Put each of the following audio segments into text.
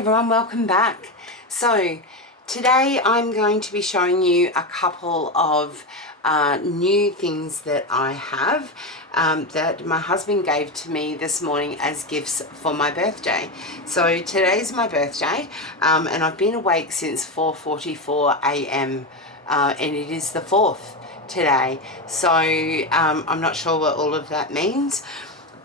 everyone, welcome back. So today I'm going to be showing you a couple of new things that I have that my husband gave to me this morning as gifts for my birthday. So today's my birthday and I've been awake since 4:44 a.m. And it is the 4th today. So I'm not sure what all of that means.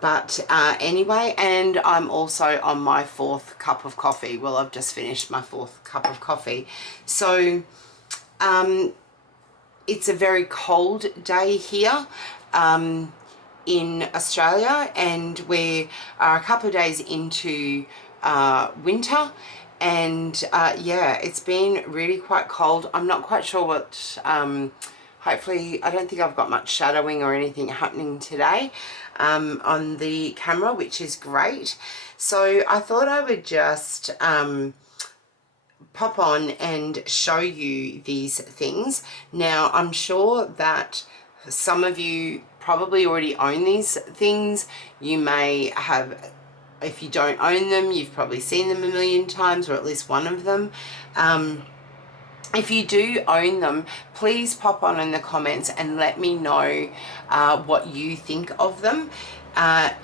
But anyway, and I'm also on my 4th cup of coffee. Well, I've just finished my 4th cup of coffee. So it's a very cold day here in Australia, and we are a couple of days into winter. And yeah, it's been really quite cold. I'm not quite sure what... hopefully, I don't think I've got much shadowing or anything happening today on the camera, which is great. So I thought I would just pop on and show you these things. Now, I'm sure that some of you probably already own these things. You may have, if you don't own them, you've probably seen them a million times, or at least one of them. If you do own them, please pop on in the comments and let me know what you think of them.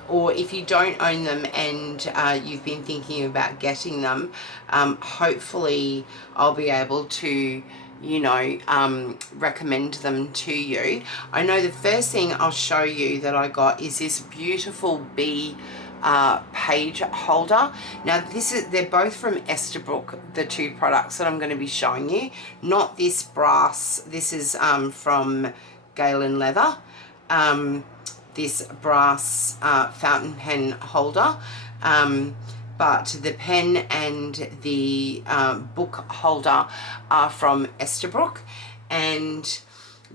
Or if you don't own them and you've been thinking about getting them, hopefully I'll be able to, you know, recommend them to you. I know the first thing I'll show you that I got is this beautiful bee page holder. Now they're both from Esterbrook, the two products that I'm going to be showing you. Not this brass, this is from Galen Leather, this brass fountain pen holder, but the pen and the book holder are from Esterbrook. And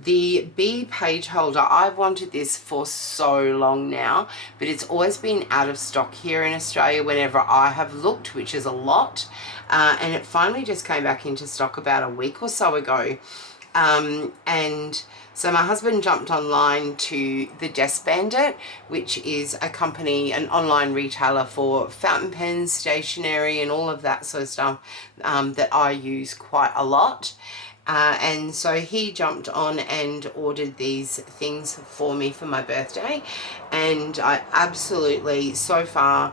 the bee page holder, I've wanted this for so long now, but it's always been out of stock here in Australia whenever I have looked, which is a lot. And it finally just came back into stock about a week or so ago. And so my husband jumped online to the Desk Bandit, which is a company, an online retailer for fountain pens, stationery, and all of that sort of stuff that I use quite a lot. And so he jumped on and ordered these things for me for my birthday, and I absolutely, so far,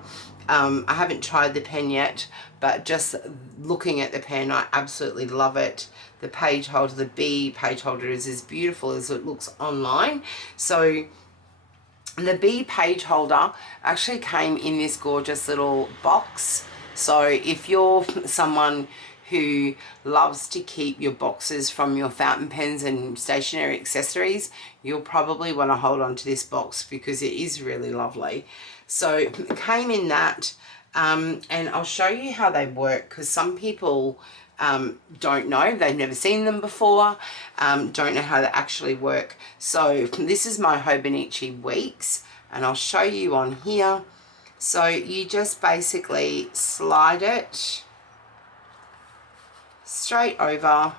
I haven't tried the pen yet, but just looking at the pen, I absolutely love it. The page holder, the bee page holder, is as beautiful as it looks online. So the bee page holder actually came in this gorgeous little box. So if you're someone who loves to keep your boxes from your fountain pens and stationery accessories, you'll probably want to hold on to this box because it is really lovely. So it came in that, and I'll show you how they work, because some people don't know, they've never seen them before, don't know how they actually work. So this is my Hobonichi Weeks, and I'll show you on here. So you just basically slide it straight over,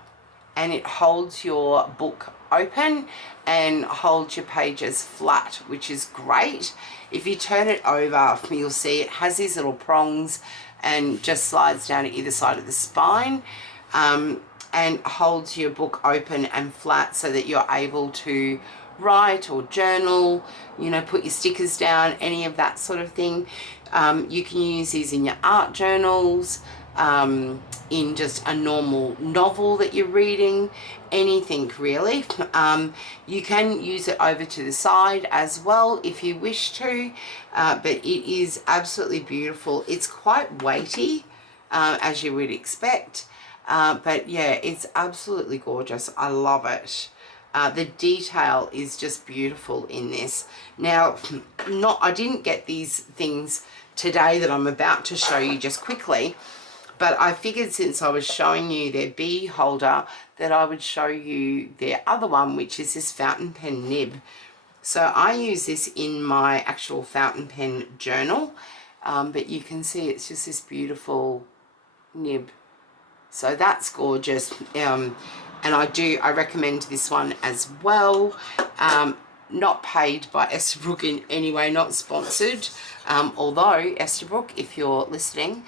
and it holds your book open and holds your pages flat, which is great. If you turn it over, you'll see it has these little prongs and just slides down either side of the spine, and holds your book open and flat so that you're able to write or journal, you know, put your stickers down, any of that sort of thing. You can use these in your art journals, in just a normal novel that you're reading, anything really. You can use it over to the side as well if you wish to, but it is absolutely beautiful. It's quite weighty, as you would expect, but yeah, it's absolutely gorgeous. I love it. The detail is just beautiful in this. Now, I didn't get these things today that I'm about to show you just quickly, but I figured since I was showing you their bee holder that I would show you their other one, which is this fountain pen nib. So I use this in my actual fountain pen journal, but you can see it's just this beautiful nib. So that's gorgeous, and I recommend this one as well. Not paid by Esterbrook in any way, not sponsored, although Esterbrook, if you're listening,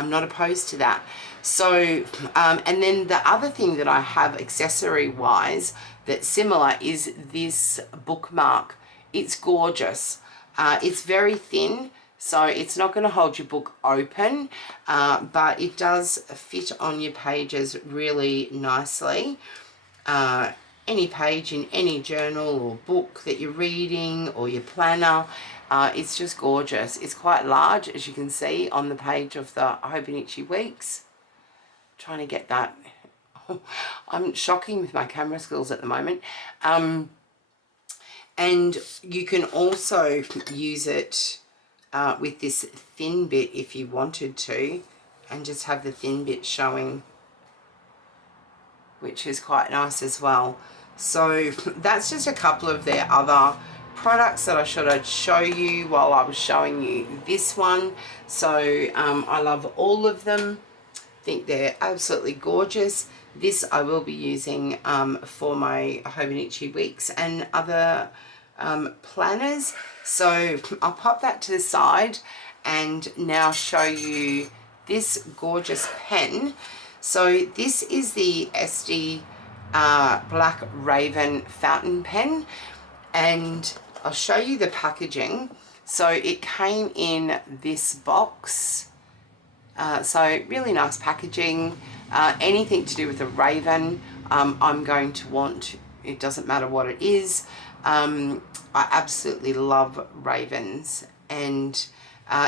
I'm not opposed to that. So, and then the other thing that I have accessory-wise that's similar is this bookmark. It's gorgeous. It's very thin, so it's not going to hold your book open, but it does fit on your pages really nicely. Any page in any journal or book that you're reading or your planner, it's just gorgeous. It's quite large, as you can see on the page of the Hope and Itchy Weeks. Trying to get that. I'm shocking with my camera skills at the moment. And you can also use it with this thin bit if you wanted to, and just have the thin bit showing, which is quite nice as well. So that's just a couple of their other products that I should I'd show you while I was showing you this one. So I love all of them. I think they're absolutely gorgeous. This I will be using for my Hope and Itchy Weeks and other planners. So I'll pop that to the side and now show you this gorgeous pen. So this is the Estie Black Raven fountain pen, and I'll show you the packaging. So it came in this box. So really nice packaging. Anything to do with a raven, I'm going to want. It doesn't matter what it is. I absolutely love ravens, and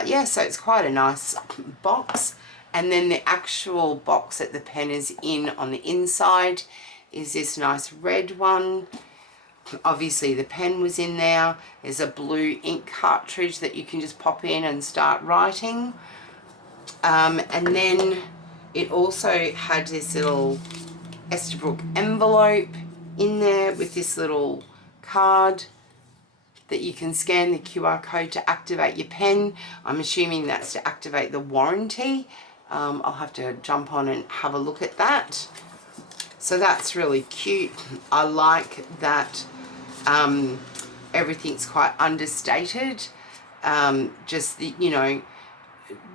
yeah, so it's quite a nice box. And then the actual box that the pen is in on the inside is this nice red one. Obviously the pen was in there. There's a blue ink cartridge that you can just pop in and start writing. And then it also had this little Esterbrook envelope in there with this little card that you can scan the QR code to activate your pen. I'm assuming that's to activate the warranty. I'll have to jump on and have a look at that. So that's really cute. I like that everything's quite understated. Just the, you know,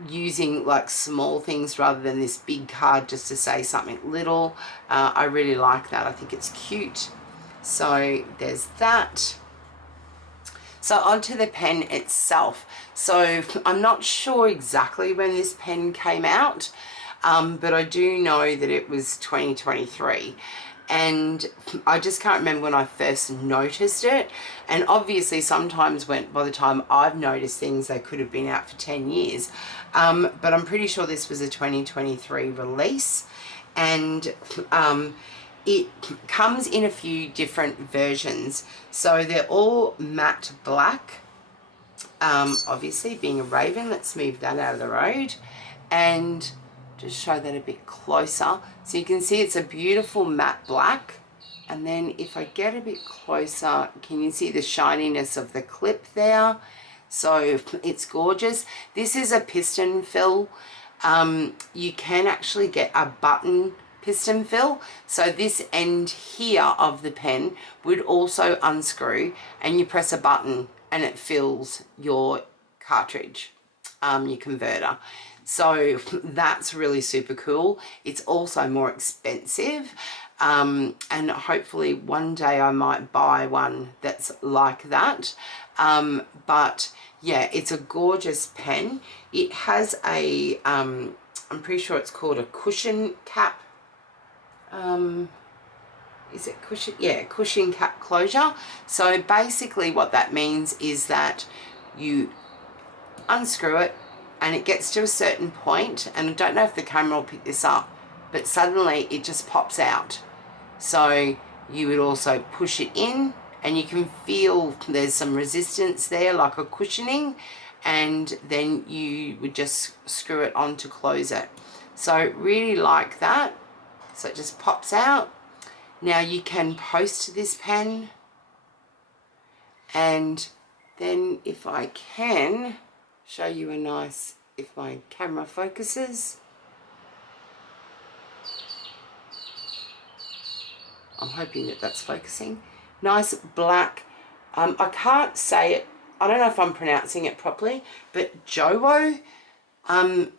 using like small things rather than this big card just to say something little. I really like that. I think it's cute. So there's that. So onto the pen itself. So I'm not sure exactly when this pen came out, but I do know that it was 2023. And I just can't remember when I first noticed it. And obviously sometimes by the time I've noticed things, they could have been out for 10 years. But I'm pretty sure this was a 2023 release. And it comes in a few different versions. So they're all matte black. Obviously being a raven, let's move that out of the road. And just show that a bit closer. So you can see it's a beautiful matte black. And then if I get a bit closer, can you see the shininess of the clip there? So it's gorgeous. This is a piston fill. You can actually get a button piston fill. So this end here of the pen would also unscrew and you press a button and it fills your cartridge, your converter. So that's really super cool. It's also more expensive. And hopefully one day I might buy one that's like that. But yeah, it's a gorgeous pen. It has a, I'm pretty sure it's called a cushion cap. Is it cushion? Yeah, cushion cap closure. So basically what that means is that you unscrew it and it gets to a certain point, and I don't know if the camera will pick this up, but suddenly it just pops out. So you would also push it in and you can feel there's some resistance there, like a cushioning, and then you would just screw it on to close it. So really like that. So it just pops out. Now you can post this pen, and then if I can show you a nice, if my camera focuses, I'm hoping that that's focusing. Nice black, I can't say it, I don't know if I'm pronouncing it properly, but Jowo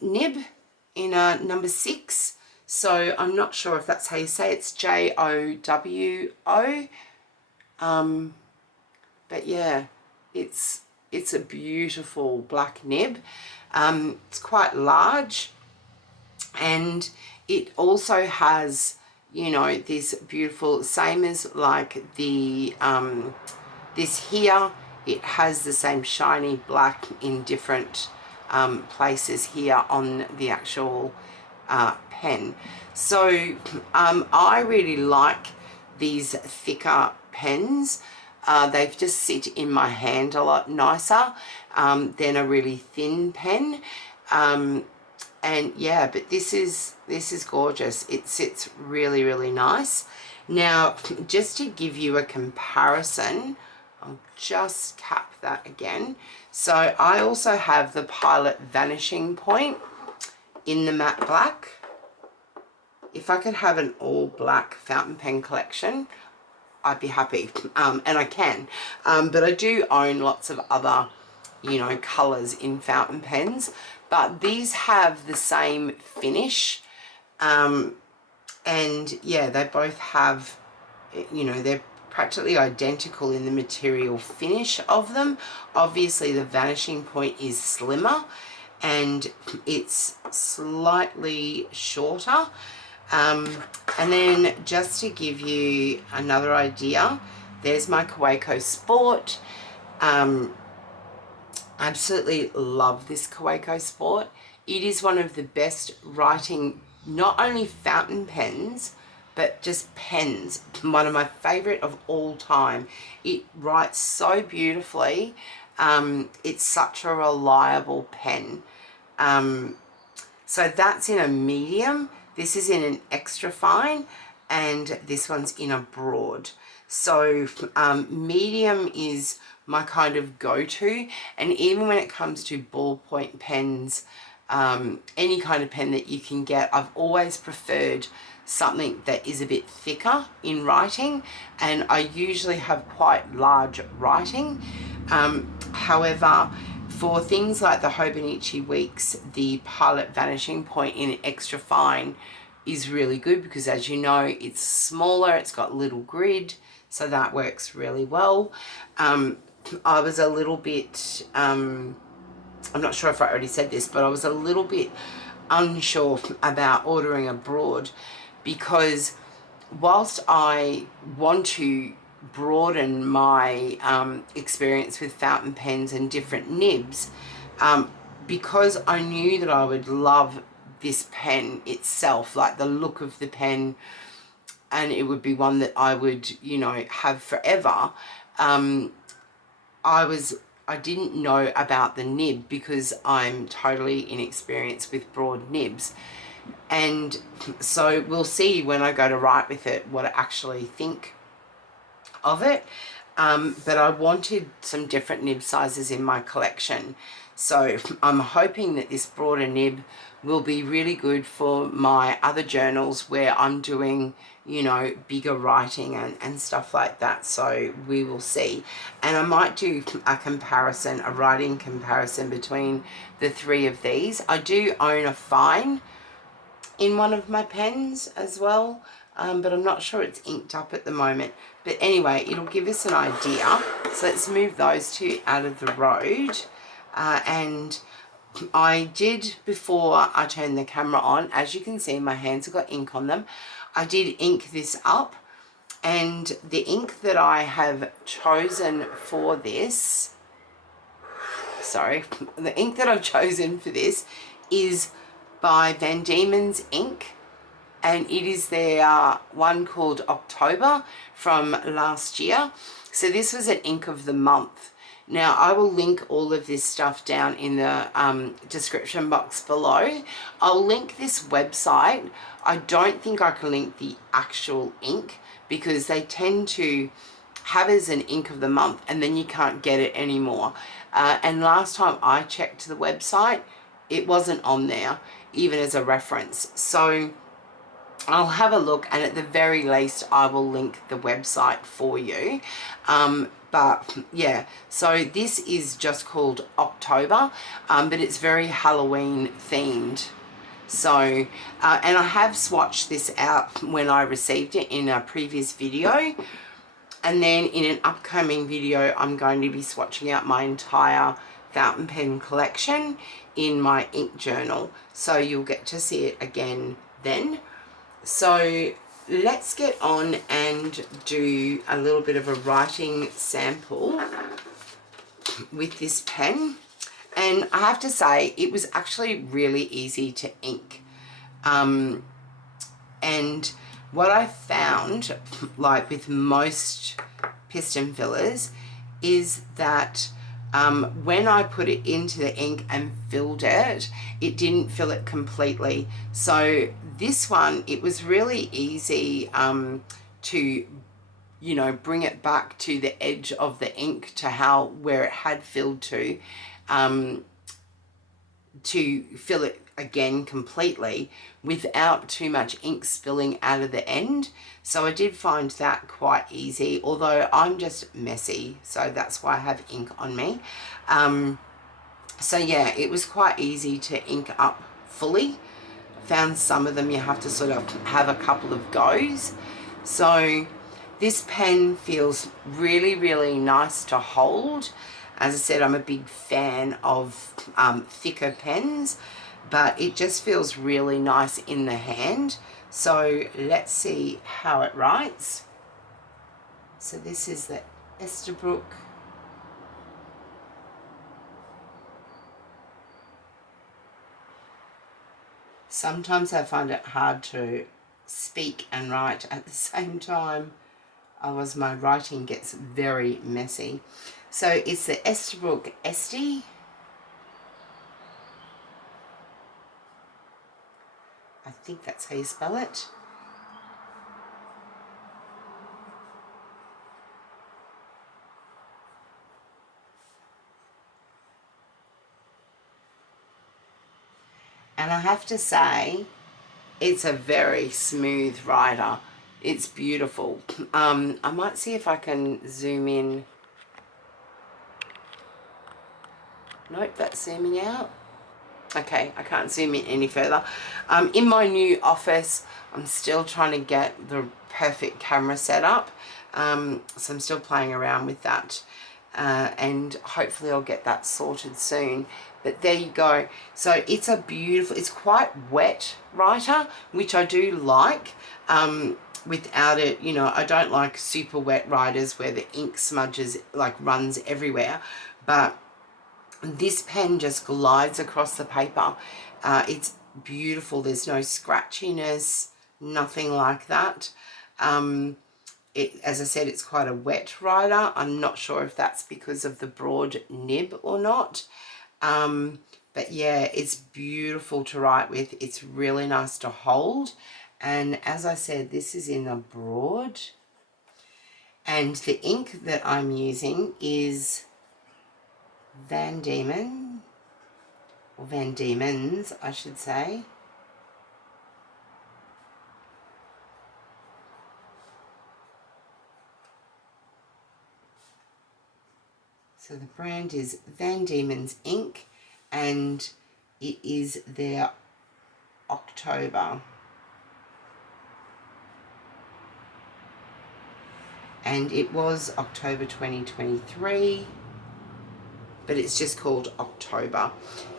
nib in a number 6. So I'm not sure if that's how you say it. It's JOWO. But yeah, it's a beautiful black nib. It's quite large, and it also has, you know, this beautiful, same as like the this here, it has the same shiny black in different places here on the actual pen. So I really like these thicker pens. They just sit in my hand a lot nicer than a really thin pen. And yeah, but this is gorgeous. It sits really, really nice. Now, just to give you a comparison, I'll just cap that again. So I also have the Pilot Vanishing Point in the matte black. If I could have an all black fountain pen collection, I'd be happy, and I can, but I do own lots of other, you know, colors in fountain pens, but these have the same finish, and yeah, they both have, you know, they're practically identical in the material finish of them. Obviously the Vanishing Point is slimmer and it's slightly shorter. And then just to give you another idea, there's my Kaweco Sport. Absolutely love this Kaweco Sport. It is one of the best writing, not only fountain pens, but just pens. One of my favorite of all time. It writes so beautifully. It's such a reliable pen. So that's in a medium. This is in an extra fine, and this one's in a broad. So medium is my kind of go-to, and even when it comes to ballpoint pens, any kind of pen that you can get, I've always preferred something that is a bit thicker in writing, and I usually have quite large writing. However, for things like the Hobonichi Weeks, the Pilot Vanishing Point in extra fine is really good because, as you know, it's smaller, it's got little grid, so that works really well. I was a little bit, I'm not sure if I already said this, but I was a little bit unsure about ordering abroad because whilst I want to broaden my experience with fountain pens and different nibs, because I knew that I would love this pen itself, like the look of the pen, and it would be one that I would, you know, have forever. I didn't know about the nib because I'm totally inexperienced with broad nibs. And so we'll see when I go to write with it what I actually think of it. But I wanted some different nib sizes in my collection. So I'm hoping that this broader nib will be really good for my other journals where I'm doing, you know, bigger writing and stuff like that. So we will see. And I might do a comparison, a writing comparison between the three of these. I do own a fine in one of my pens as well, but I'm not sure it's inked up at the moment. But anyway, it'll give us an idea. So let's move those two out of the road. And I did, before I turned the camera on, as you can see, my hands have got ink on them. I did ink this up, and the ink that I have chosen for this, the ink that I've chosen for this is by Van Diemen's ink, and it is their one called October from last year. So this was an ink of the month. Now I will link all of this stuff down in the description box below. I'll link this website. I don't think I can link the actual ink because they tend to have it as an ink of the month and then you can't get it anymore. And last time I checked the website, it wasn't on there, even as a reference. So I'll have a look, and at the very least I will link the website for you. But yeah, so this is just called October, but it's very Halloween themed. So, and I have swatched this out when I received it in a previous video. And then in an upcoming video, I'm going to be swatching out my entire fountain pen collection in my ink journal. So you'll get to see it again then. So let's get on and do a little bit of a writing sample with this pen. And I have to say, it was actually really easy to ink. And what I found, like with most piston fillers, is that when I put it into the ink and filled it, it didn't fill it completely. So this one, it was really easy to, you know, bring it back to the edge of the ink to where it had filled to fill it again completely without too much ink spilling out of the end. So I did find that quite easy, although I'm just messy, so that's why I have ink on me. So yeah, it was quite easy to ink up fully. Found some of them you have to sort of have a couple of goes. So this pen feels really, really nice to hold. As I said, I'm a big fan of thicker pens, but it just feels really nice in the hand. So let's see how it writes. So this is the Esterbrook. Sometimes I find it hard to speak and write at the same time, otherwise my writing gets very messy. So it's the Esterbrook Estie. I think that's how you spell it. And I have to say, it's a very smooth writer. It's beautiful. I might see if I can zoom in. Nope, that's zooming out. Okay, I can't zoom in any further. In my new office, I'm still trying to get the perfect camera set up. So I'm still playing around with that. And hopefully I'll get that sorted soon. But there you go. So it's a beautiful, it's quite wet writer, which I do like. Without it, you know, I don't like super wet writers where the ink smudges, like runs everywhere. But this pen just glides across the paper. It's beautiful. There's no scratchiness, nothing like that. As I said, it's quite a wet writer. I'm not sure if that's because of the broad nib or not. But yeah, it's beautiful to write with. It's really nice to hold. And as I said, this is in a broad. And the ink that I'm using is Van Diemen, or Van Diemen's, I should say. So the brand is Van Diemen's ink, and it is their October. And it was October 2023. But it's just called October.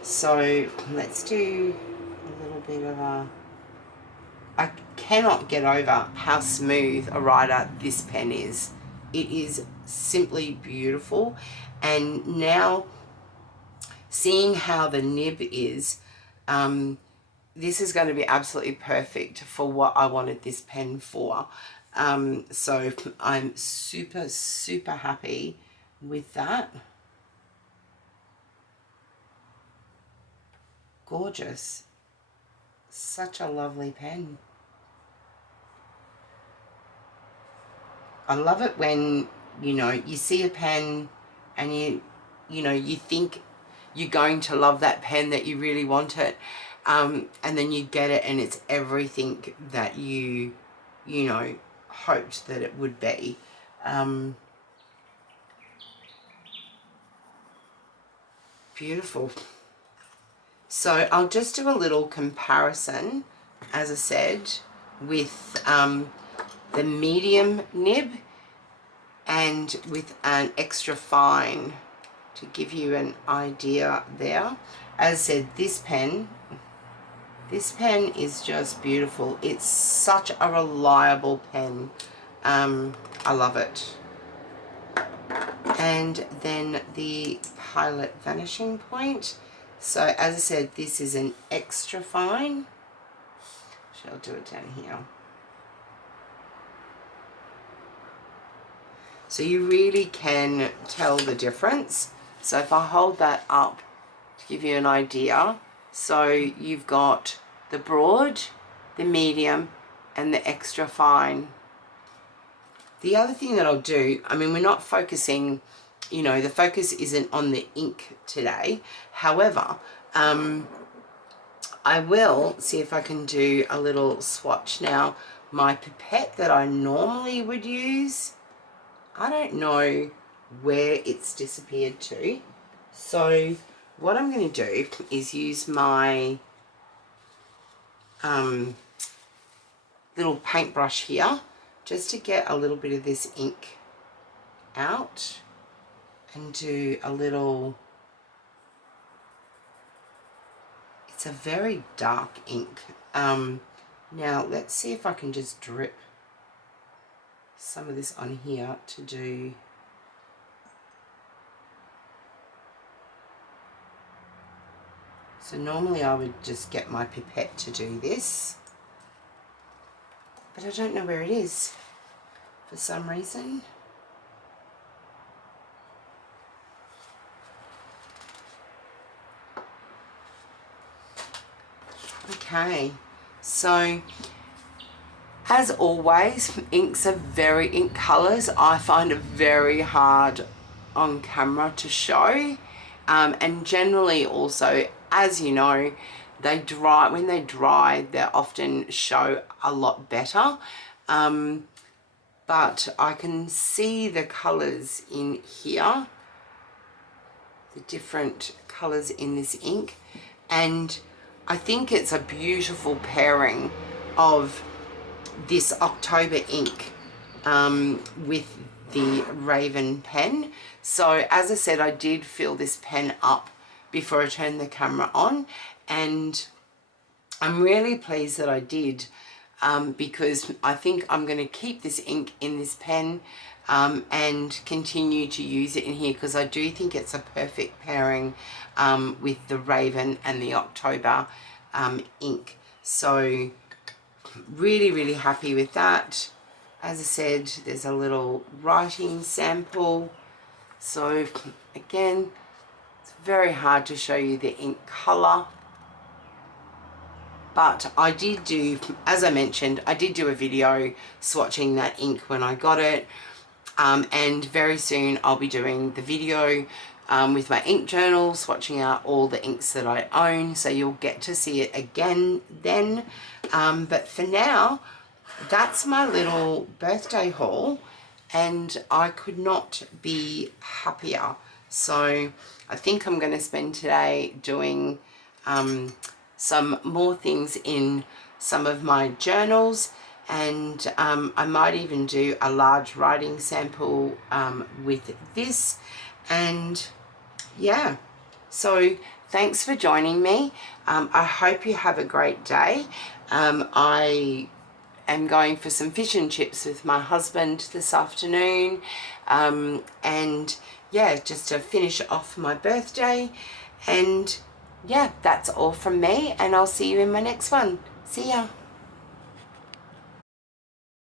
So let's do a little bit of a... I cannot get over how smooth a writer this pen is. It is simply beautiful. And now seeing how the nib is, this is going to be absolutely perfect for what I wanted this pen for. So I'm super, super happy with that. Gorgeous. Such a lovely pen. I love it when, you know, you see a pen and you know, you think you're going to love that pen, that you really want it, and then you get it and it's everything that you know, hoped that it would be. Beautiful. So I'll just do a little comparison, as I said, with the medium nib and with an extra fine to give you an idea there. As I said, this pen is just beautiful. It's such a reliable pen. I love it. And then the Pilot Vanishing Point. So as I said, this is an extra fine. I'll do it down here. So you really can tell the difference. So if I hold that up to give you an idea, so you've got the broad, the medium, and the extra fine. The other thing that I'll do, I mean, we're not focusing, you know, the focus isn't on the ink today. However, I will see if I can do a little swatch now. My pipette that I normally would use, I don't know where it's disappeared to. So what I'm going to do is use my little paintbrush here just to get a little bit of this ink out and do a little, it's a very dark ink. Now let's see if I can just drip some of this on here to do so normally I would just get my pipette to do this, but I don't know where it is for some reason. Okay, so as always, ink colours I find are very hard on camera to show, and generally also, as you know, they dry. When they dry, they often show a lot better, but I can see the colours in here, the different colours in this ink, and I think it's a beautiful pairing of this October ink with the Raven pen. So as I said, I did fill this pen up before I turned the camera on, and I'm really pleased that I did, because I think I'm going to keep this ink in this pen and continue to use it in here, because I do think it's a perfect pairing with the Raven and the October ink. So really happy with that. As I said, there's a little writing sample. So again, it's very hard to show you the ink color, but I did do, as I mentioned, I did do a video swatching that ink when I got it, and very soon I'll be doing the video with my ink journal, swatching out all the inks that I own, so you'll get to see it again then. But for now, that's my little birthday haul, and I could not be happier. So I think I'm going to spend today doing some more things in some of my journals, and I might even do a large writing sample with this. And yeah, so thanks for joining me. I hope you have a great day. I am going for some fish and chips with my husband this afternoon, and yeah, just to finish off my birthday. And yeah, that's all from me, and I'll see you in my next one. See ya.